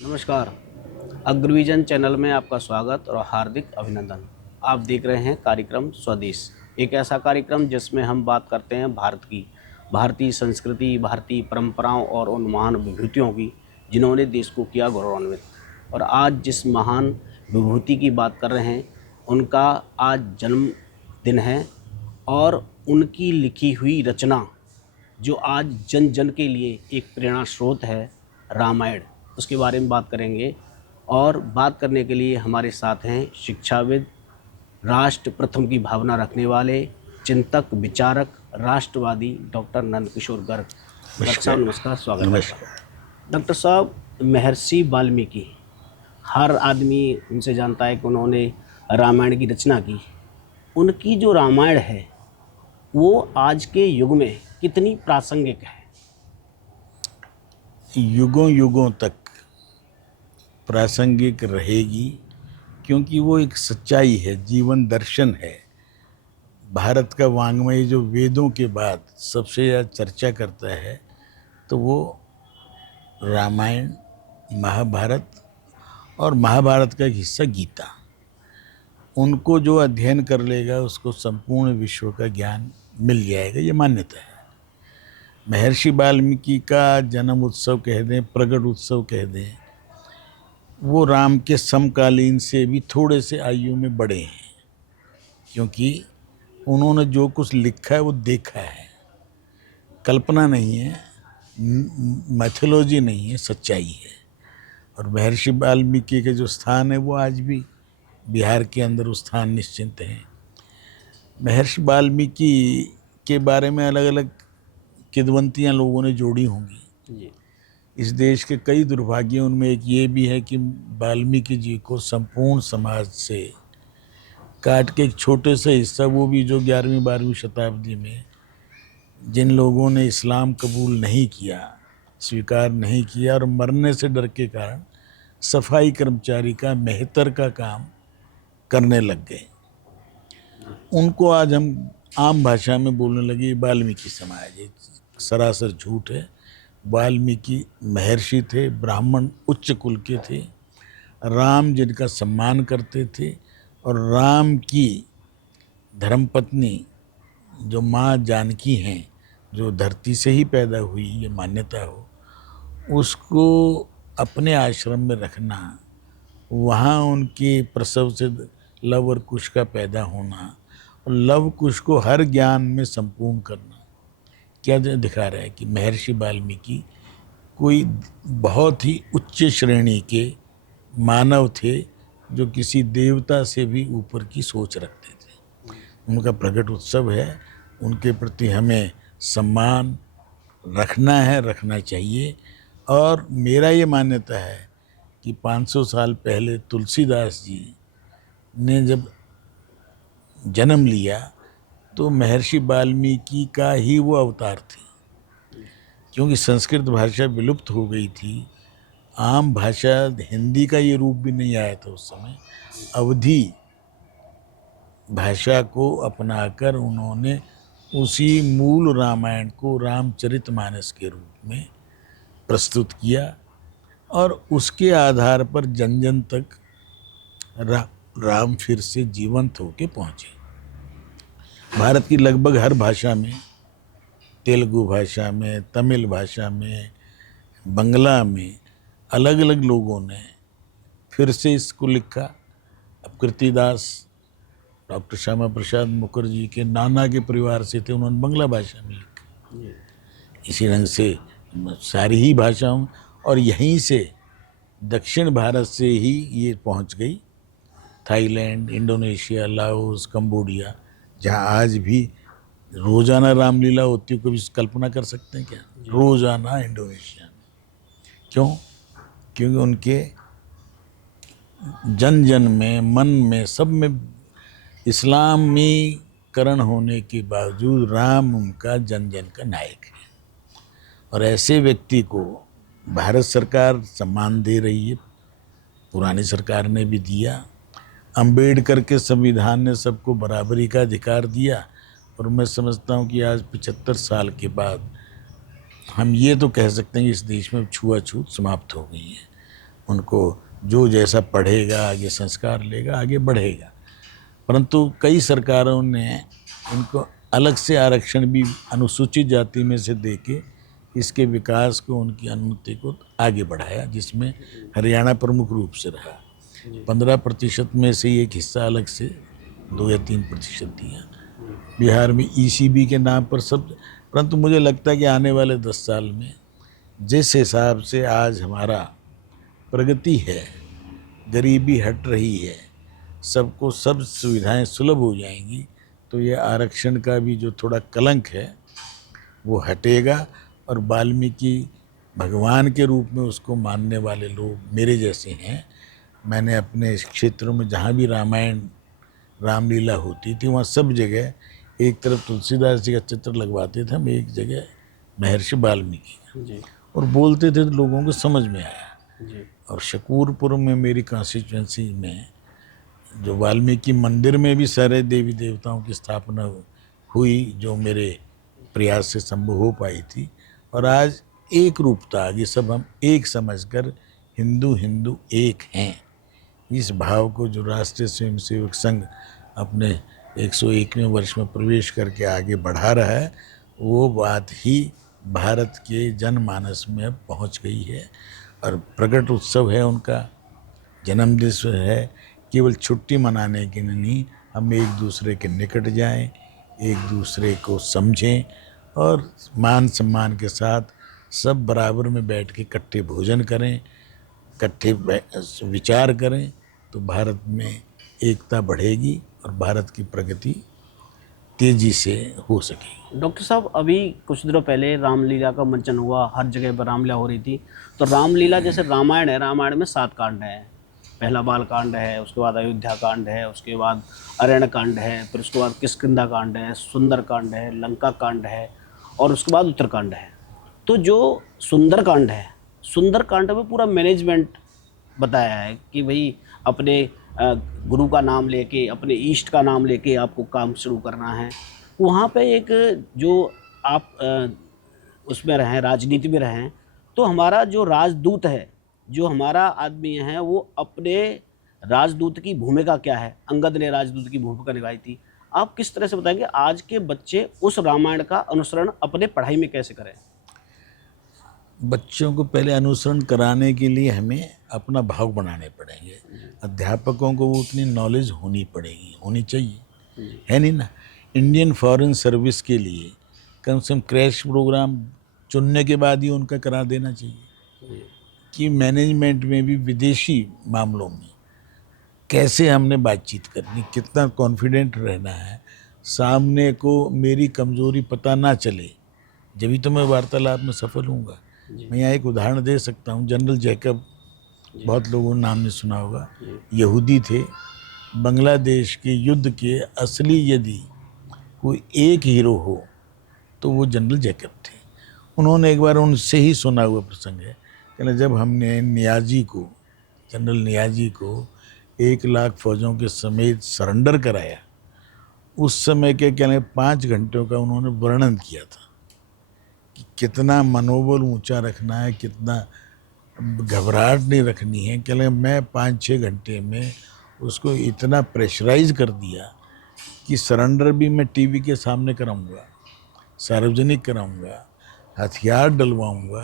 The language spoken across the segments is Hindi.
नमस्कार। अग्रविजन चैनल में आपका स्वागत और हार्दिक अभिनंदन। आप देख रहे हैं कार्यक्रम स्वदेश, एक ऐसा कार्यक्रम जिसमें हम बात करते हैं भारत की, भारतीय संस्कृति, भारतीय परंपराओं और उन महान विभूतियों की जिन्होंने देश को किया गौरवान्वित। और आज जिस महान विभूति की बात कर रहे हैं, उनका आज जन्मदिन है और उनकी लिखी हुई रचना जो आज जन जन के लिए एक प्रेरणा स्रोत है, रामायण, उसके बारे में बात करेंगे। और बात करने के लिए हमारे साथ हैं शिक्षाविद, राष्ट्र प्रथम की भावना रखने वाले, चिंतक, विचारक, राष्ट्रवादी डॉक्टर नंदकिशोर गर्ग। डॉक्टर साहब नमस्कार, स्वागत है आपका। डॉक्टर साहब, महर्षि वाल्मीकि, हर आदमी उनसे जानता है कि उन्होंने रामायण की रचना की। उनकी जो रामायण है वो आज के युग में कितनी प्रासंगिक है? युगों युगों तक प्रासंगिक रहेगी, क्योंकि वो एक सच्चाई है, जीवन दर्शन है। भारत का वाङ्मय जो वेदों के बाद सबसे ज़्यादा चर्चा करता है तो वो रामायण, महाभारत और महाभारत का एक हिस्सा गीता। उनको जो अध्ययन कर लेगा उसको संपूर्ण विश्व का ज्ञान मिल जाएगा, ये मान्यता है। महर्षि वाल्मीकि का जन्म उत्सव कह दें, प्रगट उत्सव कह दें, वो राम के समकालीन से भी थोड़े से आयु में बड़े हैं, क्योंकि उन्होंने जो कुछ लिखा है वो देखा है, कल्पना नहीं है, मैथोलॉजी नहीं है, सच्चाई है। और महर्षि वाल्मीकि के जो स्थान है वो आज भी बिहार के अंदर वो स्थान निश्चिंत हैं। महर्षि वाल्मीकि के बारे में अलग अलग किद्वंतियाँ लोगों ने जोड़ी होंगी जी। इस देश के कई दुर्भाग्य, उनमें एक ये भी है कि वाल्मीकि जी को संपूर्ण समाज से काट के एक छोटे से हिस्सा, वो भी जो 11वीं-12वीं शताब्दी में जिन लोगों ने इस्लाम कबूल नहीं किया, स्वीकार नहीं किया और मरने से डर के कारण सफाई कर्मचारी का, मेहतर का काम करने लग गए, उनको आज हम आम भाषा में बोलने लगे वाल्मीकि समाज। ये सरासर झूठ है। वाल्मीकि महर्षि थे, ब्राह्मण उच्च कुल के थे, राम जिनका सम्मान करते थे, और राम की धर्मपत्नी जो माँ जानकी हैं, जो धरती से ही पैदा हुई, ये मान्यता हो, उसको अपने आश्रम में रखना, वहाँ उनके प्रसव से लव और कुश का पैदा होना और लव कुश को हर ज्ञान में संपूर्ण करना, क्या दिखा रहा है कि महर्षि वाल्मीकि कोई बहुत ही उच्च श्रेणी के मानव थे, जो किसी देवता से भी ऊपर की सोच रखते थे। उनका प्रगट उत्सव है, उनके प्रति हमें सम्मान रखना है, रखना चाहिए। और मेरा ये मान्यता है कि 500 साल पहले तुलसीदास जी ने जब जन्म लिया तो महर्षि वाल्मीकि का ही वो अवतार थे, क्योंकि संस्कृत भाषा विलुप्त हो गई थी। आम भाषा हिंदी का ये रूप भी नहीं आया था उस समय। अवधी भाषा को अपनाकर उन्होंने उसी मूल रामायण को रामचरितमानस के रूप में प्रस्तुत किया, और उसके आधार पर जन जन तक राम फिर से जीवंत होके पहुँचे। भारत की लगभग हर भाषा में, तेलुगु भाषा में, तमिल भाषा में, बंगला में, अलग अलग लोगों ने फिर से इसको लिखा। अब कृतिदास डॉक्टर श्यामा प्रसाद मुखर्जी के नाना के परिवार से थे, उन्होंने बंगला भाषा में लिखा। इसी ढंग से सारी ही भाषाओं, और यहीं से दक्षिण भारत से ही ये पहुंच गई थाईलैंड, इंडोनेशिया, लाओस, कंबोडिया, जहां आज भी रोजाना रामलीला होती है। कभी कल्पना कर सकते हैं क्या? रोजाना इंडोनेशिया में। क्यों? क्योंकि उनके जन जन में, मन में, सब में इस्लामीकरण होने के बावजूद राम उनका जन जन का नायक है। और ऐसे व्यक्ति को भारत सरकार सम्मान दे रही है, पुरानी सरकार ने भी दिया। अंबेडकर के संविधान ने सबको बराबरी का अधिकार दिया, और मैं समझता हूँ कि आज 75 साल के बाद हम ये तो कह सकते हैं कि इस देश में छुआछूत समाप्त हो गई है। उनको जो जैसा पढ़ेगा आगे संस्कार लेगा, आगे बढ़ेगा। परंतु कई सरकारों ने इनको अलग से आरक्षण भी अनुसूचित जाति में से देके इसके विकास को, उनकी अनुन्नति को आगे बढ़ाया, जिसमें हरियाणा प्रमुख रूप से रहा। 15% में से एक हिस्सा अलग से 2 या 3% दिया। बिहार में ECB के नाम पर सब। परंतु मुझे लगता है कि आने वाले 10 साल में जिस हिसाब से आज हमारा प्रगति है, गरीबी हट रही है, सबको सब सुविधाएं सुलभ हो जाएंगी, तो ये आरक्षण का भी जो थोड़ा कलंक है वो हटेगा। और वाल्मीकि भगवान के रूप में उसको मानने वाले लोग मेरे जैसे हैं। मैंने अपने क्षेत्रों में जहाँ भी रामायण रामलीला होती थी वहाँ सब जगह एक तरफ तुलसीदास जी का चित्र लगवाते थे हम, एक जगह महर्षि वाल्मीकि का, और बोलते थे तो लोगों को समझ में आया। और शकूरपुर में मेरी कॉन्स्टिट्यूंसी में जो वाल्मीकि मंदिर में भी सारे देवी देवताओं की स्थापना हुई, जो मेरे प्रयास से संभव हो पाई थी। और आज एक रूपता आ गई, सब हम एक समझकर हिंदू हिंदू एक हैं। इस भाव को जो राष्ट्रीय स्वयंसेवक संघ अपने 101वें वर्ष में प्रवेश करके आगे बढ़ा रहा है, वो बात ही भारत के जनमानस में पहुंच गई है। और प्रगट उत्सव है उनका, जन्मदिन है, केवल छुट्टी मनाने के नहीं, हम एक दूसरे के निकट जाएं, एक दूसरे को समझें और मान सम्मान के साथ सब बराबर में बैठ के इकट्ठे भोजन करें, इकट्ठे विचार करें, तो भारत में एकता बढ़ेगी और भारत की प्रगति तेजी से हो सकेगी। डॉक्टर साहब, अभी कुछ दिनों पहले रामलीला का मंचन हुआ, हर जगह पर रामलीला हो रही थी। तो रामलीला जैसे रामायण है, रामायण में 7 कांड हैं। पहला बाल कांड है, उसके बाद अयोध्या कांड है, उसके बाद अरण्य कांड है, फिर उसके बाद किष्किंधा कांड है, सुंदर कांड है, लंका कांड है और उसके बाद उत्तरकांड है। तो जो सुंदर कांड है, सुंदर कांड में पूरा मैनेजमेंट बताया है कि भाई अपने गुरु का नाम लेके, अपने ईष्ट का नाम लेके आपको काम शुरू करना है। वहाँ पे एक जो आप उसमें रहें, राजनीति में रहें, तो हमारा जो राजदूत है, जो हमारा आदमी है, वो अपने राजदूत की भूमिका क्या है, अंगद ने राजदूत की भूमिका निभाई थी। आप किस तरह से बताएंगे आज के बच्चे उस रामायण का अनुसरण अपने पढ़ाई में कैसे करें? बच्चों को पहले अनुसरण कराने के लिए हमें अपना भाव बनाने पड़ेंगे। अध्यापकों को वो उतनी नॉलेज होनी पड़ेगी, होनी चाहिए, है नहीं ना। इंडियन फॉरेन सर्विस के लिए कम से कम क्रैश प्रोग्राम चुनने के बाद ही उनका करा देना चाहिए कि मैनेजमेंट में भी विदेशी मामलों में कैसे हमने बातचीत करनी, कितना कॉन्फिडेंट रहना है, सामने को मेरी कमजोरी पता ना चले, जब भी तो मैं वार्तालाप में सफल हूँगा। मैं यहाँ एक उदाहरण दे सकता हूँ। जनरल जैकब, बहुत लोगों ने नाम नहीं सुना होगा, यहूदी थे। बांग्लादेश के युद्ध के असली यदि कोई एक हीरो हो तो वो जनरल जैकब थे। उन्होंने एक बार उनसे ही सुना हुआ प्रसंग है, कहना जब हमने नियाजी को, जनरल नियाजी को 1 लाख फौजों के समेत सरेंडर कराया, उस समय के कहने 5 घंटों का उन्होंने वर्णन किया था कि कितना मनोबल ऊंचा रखना है, कितना घबराहट नहीं रखनी है। कहने मैं 5-6 घंटे में उसको इतना प्रेशराइज कर दिया कि सरेंडर भी मैं टीवी के सामने कराऊंगा, सार्वजनिक कराऊंगा, हथियार डलवाऊंगा,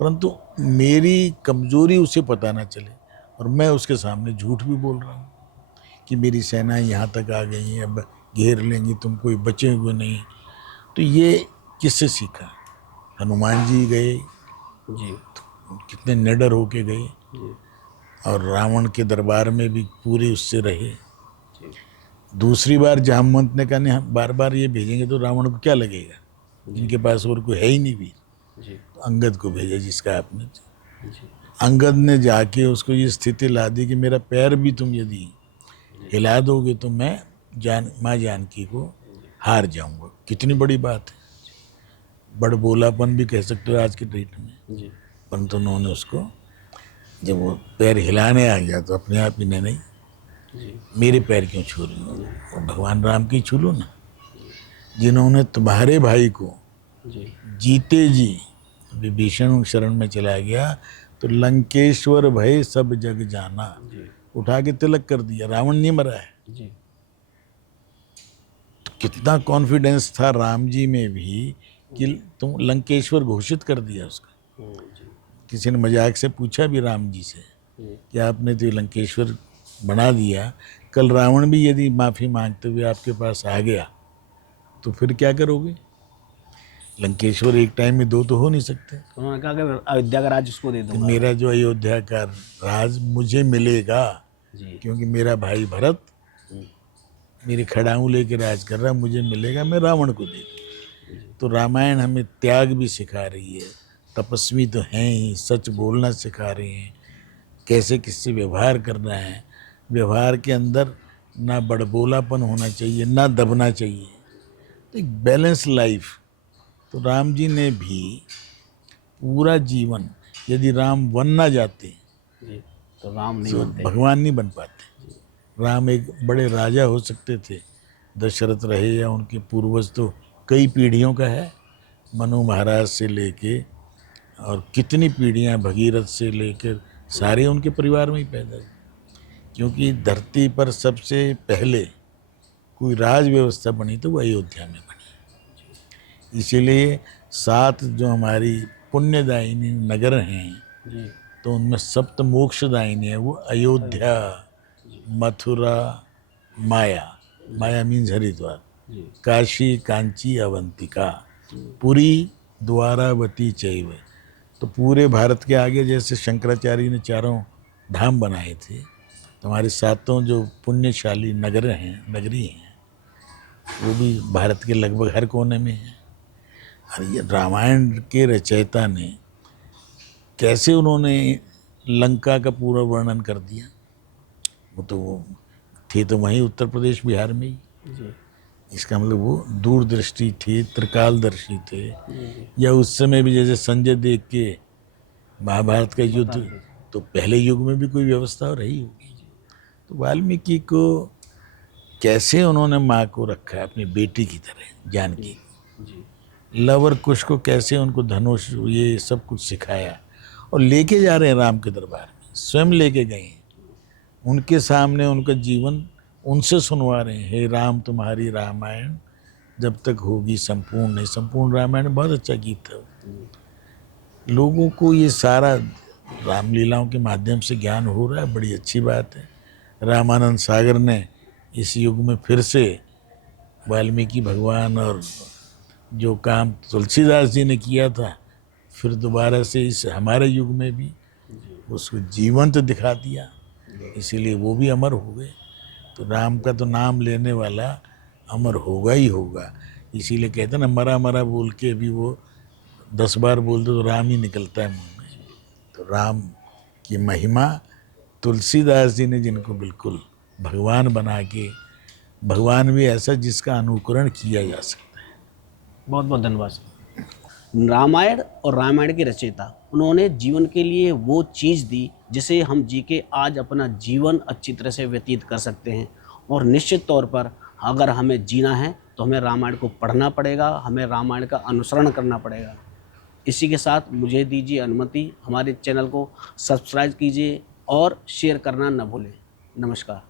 परंतु मेरी कमजोरी उसे पता ना चले और मैं उसके सामने झूठ भी बोल रहा हूँ कि मेरी सेनाएं यहाँ तक आ गई हैं, अब घेर लेंगी, तुम कोई बचे हुए नहीं। तो ये किससे सीखा? हनुमान जी गए जी, तो कितने निडर होके गए जी, और रावण के दरबार में भी पूरे उससे रहे जी। दूसरी बार जामवंत ने कहा नहीं, बार बार ये भेजेंगे तो रावण को क्या लगेगा, जिनके पास और कोई है ही नहीं वीर, तो अंगद को भेजा जिसका आपने जी। अंगद ने जाके उसको ये स्थिति ला दी कि मेरा पैर भी तुम यदि हिला दोगे तो मैं माँ जानकी को हार जाऊंगा। कितनी बड़ी बात है, बड़बोलापन भी कह सकते हो आज के डेट में जी। परंतु उन्होंने उसको जब वो पैर हिलाने आ गया तो अपने आप ही नहीं जी, मेरे पैर क्यों छू रही हो, और भगवान राम की छू लो ना, जिन्होंने तुम्हारे भाई को जी जीते जी विभीषण शरण में चला गया, तो लंकेश्वर भय सब जग जाना, जी उठा के तिलक कर दिया। रावण नहीं मरा है। जी तो कितना कॉन्फिडेंस था राम जी में भी कि तुम लंकेश्वर घोषित कर दिया उसका। जी किसी ने मजाक से पूछा भी राम जी से कि आपने तो ये लंकेश्वर बना दिया, कल रावण भी यदि माफ़ी मांगते हुए आपके पास आ गया तो फिर क्या करोगे? लंकेश्वर एक टाइम में दो तो हो नहीं सकते। उन्होंने कहा कि अयोध्या का राज उसको दे कि दूंगा। मेरा जो अयोध्या का राज मुझे मिलेगा, जी क्योंकि मेरा भाई भरत मेरी खड़ाऊँ लेके राज कर रहा, मुझे मिलेगा, मैं रावण को दे दूँ। तो रामायण हमें त्याग भी सिखा रही है। तपस्वी तो हैं ही, सच बोलना सिखा रही हैं, कैसे किससे व्यवहार करना है। व्यवहार के अंदर ना बड़बोलापन होना चाहिए, ना दबना चाहिए, तो एक बैलेंस लाइफ। तो राम जी ने भी पूरा जीवन, यदि राम वन ना जाते जी तो राम नहीं तो बनते। भगवान नहीं बन पाते। राम एक बड़े राजा हो सकते थे, दशरथ रहे या उनके पूर्वज, तो कई पीढ़ियों का है, मनु महाराज से लेके और कितनी पीढ़ियां, भगीरथ से लेकर सारे उनके परिवार में ही पैदा हुए। क्योंकि धरती पर सबसे पहले कोई राज व्यवस्था बनी तो वो अयोध्या में बनी। इसीलिए 7 जो हमारी पुण्यदायिनी नगर हैं, जी तो उनमें सप्त मोक्षदायिनी है वो अयोध्या, मथुरा, माया, माया मीन्स हरिद्वार, जी काशी, कांची, अवंतिका, पुरी, द्वारावती चैव। तो पूरे भारत के आगे जैसे शंकराचार्य ने 4 धाम बनाए थे, तो हमारे 7 जो पुण्यशाली नगर हैं, नगरी हैं, वो भी भारत के लगभग हर कोने में हैं। और ये रामायण के रचयिता ने कैसे उन्होंने लंका का पूरा वर्णन कर दिया। वो थे तो वहीं उत्तर प्रदेश बिहार में ही। जी इसका मतलब वो दूरदृष्टि थे, त्रिकालदर्शी थे। या उस समय भी जैसे संजय देव के महाभारत का युद्ध, तो पहले युग में भी कोई व्यवस्था रही होगी। तो वाल्मीकि को कैसे उन्होंने माँ को रखा अपनी बेटी की तरह, जानकी, जी लव और कुश को कैसे उनको धनुष ये सब कुछ सिखाया, और लेके जा रहे हैं राम के दरबार में, स्वयं लेके गए हैं उनके सामने, उनका जीवन उनसे सुनवा रहे हैं। हे राम तुम्हारी रामायण जब तक होगी संपूर्ण नहीं। संपूर्ण रामायण बहुत अच्छा गीत था। लोगों को ये सारा रामलीलाओं के माध्यम से ज्ञान हो रहा है, बड़ी अच्छी बात है। रामानंद सागर ने इस युग में फिर से वाल्मीकि भगवान और जो काम तुलसीदास जी ने किया था, फिर दोबारा से इस हमारे युग में भी उसको जीवंत दिखा दिया, इसीलिए वो भी अमर हो गए। तो राम का तो नाम लेने वाला अमर होगा ही होगा। इसीलिए कहते हैं ना, मरा मरा बोल के भी वो 10 बार बोल दो तो राम ही निकलता है मुंह में। तो राम की महिमा, तुलसीदास जी ने जिनको बिल्कुल भगवान बना के, भगवान भी ऐसा जिसका अनुकरण किया जा सकता है। बहुत बहुत धन्यवाद। रामायण और रामायण के रचयिता, उन्होंने जीवन के लिए वो चीज़ दी जिसे हम जी के आज अपना जीवन अच्छी तरह से व्यतीत कर सकते हैं। और निश्चित तौर पर अगर हमें जीना है तो हमें रामायण को पढ़ना पड़ेगा, हमें रामायण का अनुसरण करना पड़ेगा। इसी के साथ मुझे दीजिए अनुमति, हमारे चैनल को सब्सक्राइब कीजिए और शेयर करना न भूलें। नमस्कार।